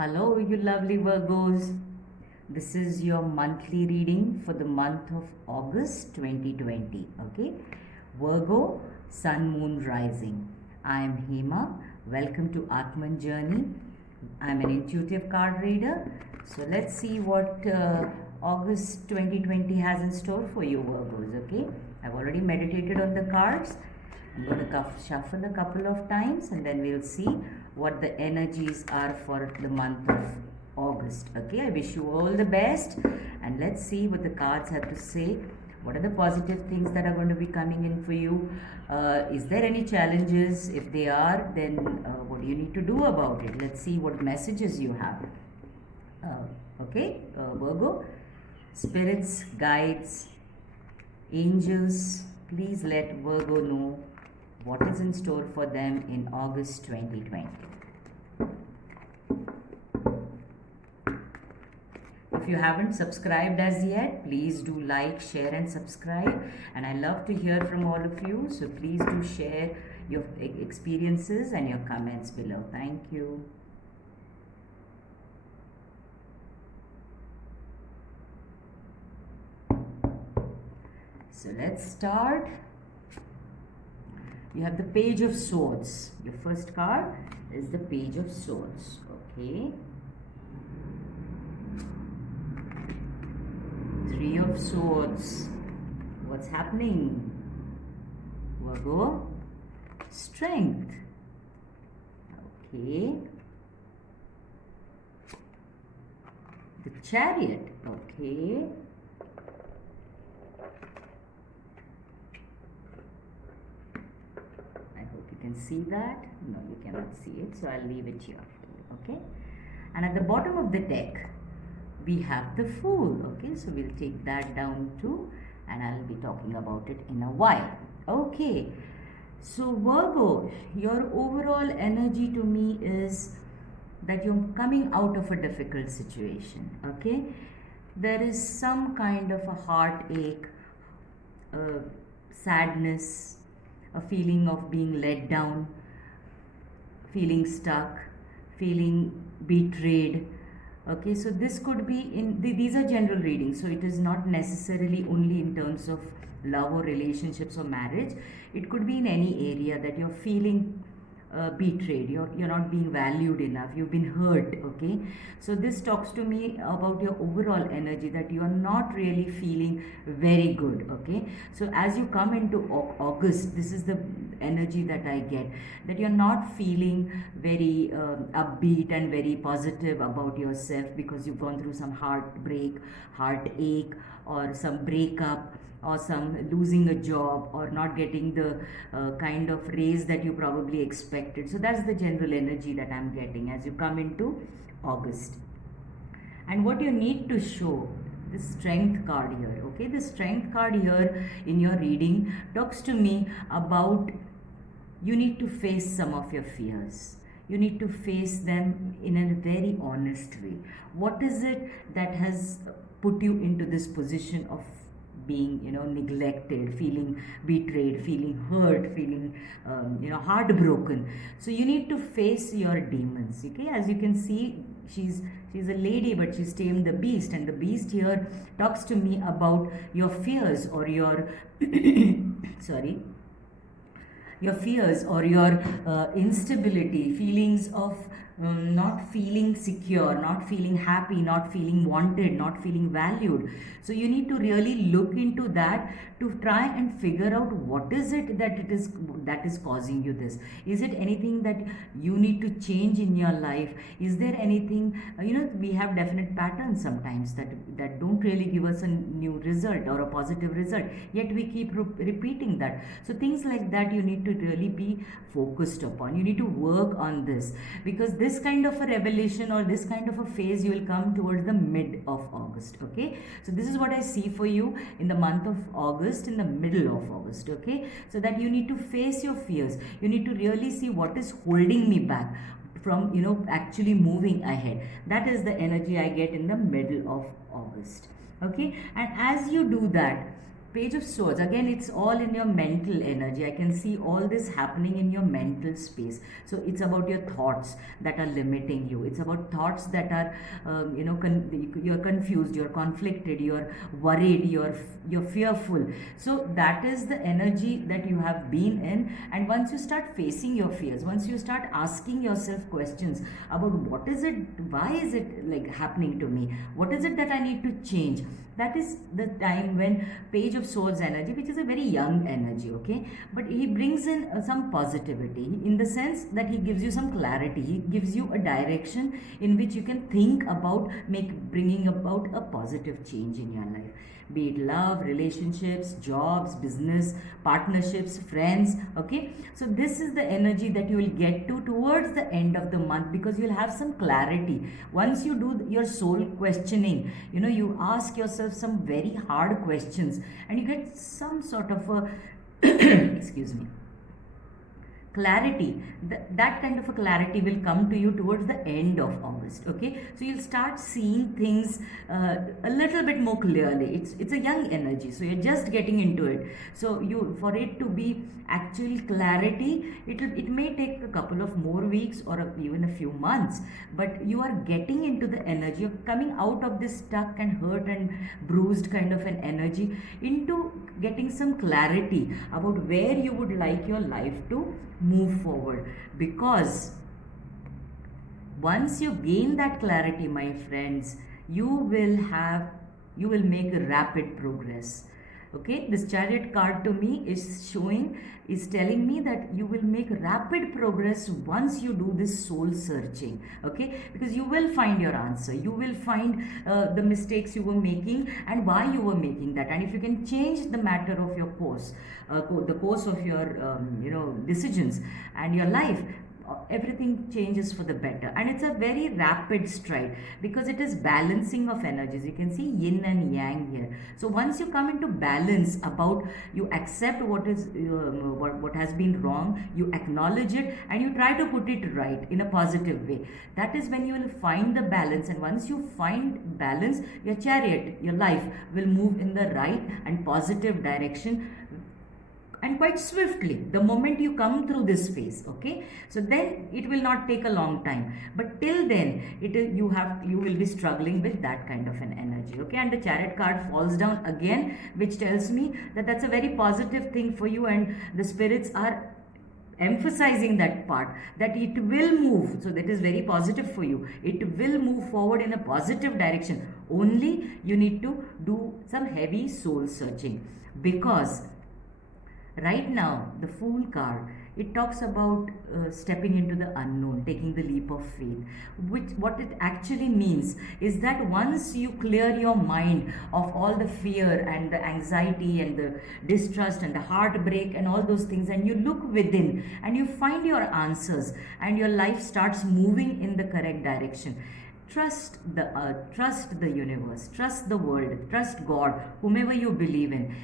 Hello, you lovely Virgos. This is your monthly reading for the month of August 2020. Okay, Virgo, Sun, Moon, Rising. I am Hema. Welcome to Atman Journey. I am an intuitive card reader. So let's see what August 2020 has in store for you, Virgos. Okay, I've already meditated on the cards. I'm going to shuffle a couple of times and then we'll see what the energies are for the month of August. Okay, I wish you all the best and let's see what the cards have to say. What are the positive things that are going to be coming in for you? Is there any challenges? If they are, then what do you need to do about it? Let's see what messages you have. Virgo, spirits, guides, angels, please let Virgo know what is in store for them in August 2020. If you haven't subscribed as yet, please do like, share and subscribe. And I love to hear from all of you. So please do share your experiences and your comments below. Thank you. So let's start. You have the Page of Swords. Your first card is the Page of Swords. Okay. Three of Swords. What's happening? Virgo. Strength. Okay. The Chariot. Okay. Can see that? No, you cannot see it, so I'll leave it here. Okay, and at the bottom of the deck we have the Fool. Okay, so we'll take that down too and I'll be talking about it in a while. Okay, so Virgo, your overall energy to me is that you're coming out of a difficult situation. Okay, there is some kind of a heartache, sadness, a feeling of being let down, feeling stuck, feeling betrayed. Okay, so this could be these are general readings, so it is not necessarily only in terms of love or relationships or marriage. It could be in any area that you're feeling betrayed, you're not being valued enough, you've been hurt. Okay, so this talks to me about your overall energy, that you are not really feeling very good. Okay, so as you come into August, this is the energy that I get, that you're not feeling very upbeat and very positive about yourself because you've gone through some heartbreak, heartache, or some breakup, or some losing a job, or not getting the kind of raise that you probably expected. So that's the general energy that I'm getting as you come into August. And what you need to show, the Strength card here. Okay, the Strength card here in your reading talks to me about you need to face some of your fears. You need to face them in a very honest way. What is it that has put you into this position of being neglected, feeling betrayed, feeling hurt, feeling heartbroken? So you need to face your demons. Okay, as you can see, she's a lady, but she's tamed the beast, and the beast here talks to me about your fears or your sorry, your fears or your instability, feelings of not feeling secure, not feeling happy, not feeling wanted, not feeling valued. So you need to really look into that to try and figure out what is it that is causing you this. Is it anything that you need to change in your life? Is there anything, we have definite patterns sometimes that don't really give us a new result or a positive result, yet we keep repeating that. So things like that you need to really be focused upon. You need to work on this, because this kind of a revelation or this kind of a phase you will come towards the mid of August. Okay, so this is what I see for you in the month of August, in the middle of August. Okay, so that you need to face your fears. You need to really see what is holding me back from actually moving ahead. That is the energy I get in the middle of August. Okay, and as you do that, Page of Swords, again, it's all in your mental energy. I can see all this happening in your mental space. So it's about your thoughts that are limiting you. It's about thoughts that are, you're confused, you're conflicted, you're worried, you're fearful. So that is the energy that you have been in. And once you start facing your fears, once you start asking yourself questions about what is it, why is it like happening to me, what is it that I need to change, that is the time when Page of Swords energy, which is a very young energy, okay, but he brings in some positivity in the sense that he gives you some clarity, he gives you a direction in which you can think about bringing about a positive change in your life, be it love, relationships, jobs, business, partnerships, friends, okay. So this is the energy that you will get to towards the end of the month, because you'll have some clarity once you do your soul questioning. You ask yourself some very hard questions and you get some sort of a excuse me, clarity. That kind of a clarity will come to you towards the end of August, okay. So you'll start seeing things a little bit more clearly. It's a young energy, so you're just getting into it. So for it to be actual clarity, it may take a couple of more weeks or even a few months, but you are getting into the energy. You're coming out of this stuck and hurt and bruised kind of an energy into getting some clarity about where you would like your life to move forward. Because once you gain that clarity, my friends, you will make a rapid progress. Okay, this Chariot card to me is telling me that you will make rapid progress once you do this soul searching, okay, because you will find your answer, you will find the mistakes you were making and why you were making that, and if you can change the matter of your course, the course of your decisions and your life, everything changes for the better. And it's a very rapid stride because it is balancing of energies. You can see yin and yang here. So once you come into balance, about you accept what has been wrong, you acknowledge it and you try to put it right in a positive way, that is when you will find the balance. And once you find balance, your chariot, your life will move in the right and positive direction, and quite swiftly the moment you come through this phase, okay. So then it will not take a long time, but till then you will be struggling with that kind of an energy, okay. And the Chariot card falls down again, which tells me that that's a very positive thing for you, and the spirits are emphasizing that part, that it will move. So that is very positive for you. It will move forward in a positive direction. Only you need to do some heavy soul searching, because right now the Fool card, it talks about stepping into the unknown, taking the leap of faith, which what it actually means is that once you clear your mind of all the fear and the anxiety and the distrust and the heartbreak and all those things, and you look within and you find your answers, and your life starts moving in the correct direction. Trust the earth, trust the universe, trust the world, trust God, whomever you believe in.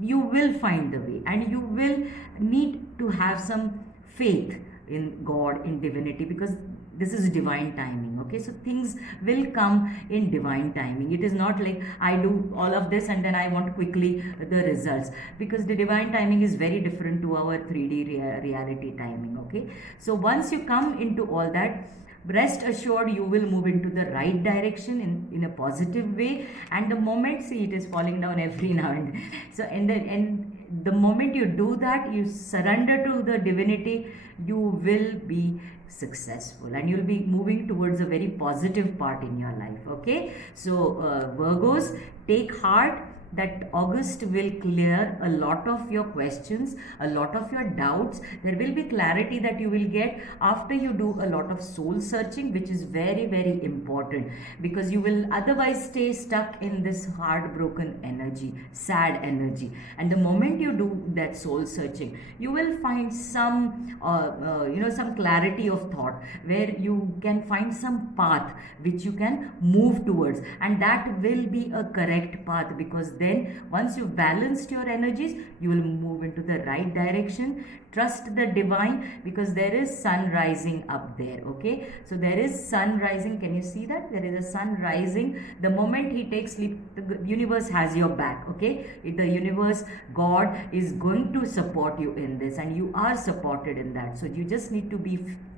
You will find the way, and you will need to have some faith in God, in divinity, because this is divine timing, okay. So things will come in divine timing. It is not like I do all of this and then I want quickly the results, because the divine timing is very different to our 3D reality timing, okay. So once you come into all that, rest assured you will move into the right direction in a positive way. And the moment, see, it is falling down every now and then. So and the moment you do that, you surrender to the divinity, you will be successful and you'll be moving towards a very positive part in your life, okay. So Virgos, take heart that August will clear a lot of your questions, a lot of your doubts. There will be clarity that you will get after you do a lot of soul searching, which is very, very important, because you will otherwise stay stuck in this heartbroken energy, sad energy. And the moment you do that soul searching, you will find some some clarity of thought, where you can find some path which you can move towards, and that will be a correct path, because then once you've balanced your energies, you will move into the right direction. Trust the divine, because there is sun rising up there. Okay, so there is sun rising. Can you see that? There is a sun rising. The moment he takes sleep, the universe has your back. Okay, the universe, God is going to support you in this, and you are supported in that. So you just need to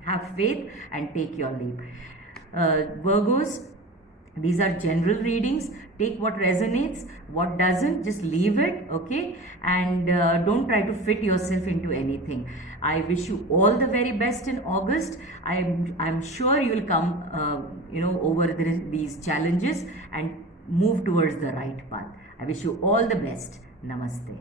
have faith and take your leap. Virgos, these are general readings. Take what resonates, what doesn't, just leave it. Okay, and don't try to fit yourself into anything. I wish you all the very best in August. I'm sure you'll come over these challenges and move towards the right path. I wish you all the best. Namaste.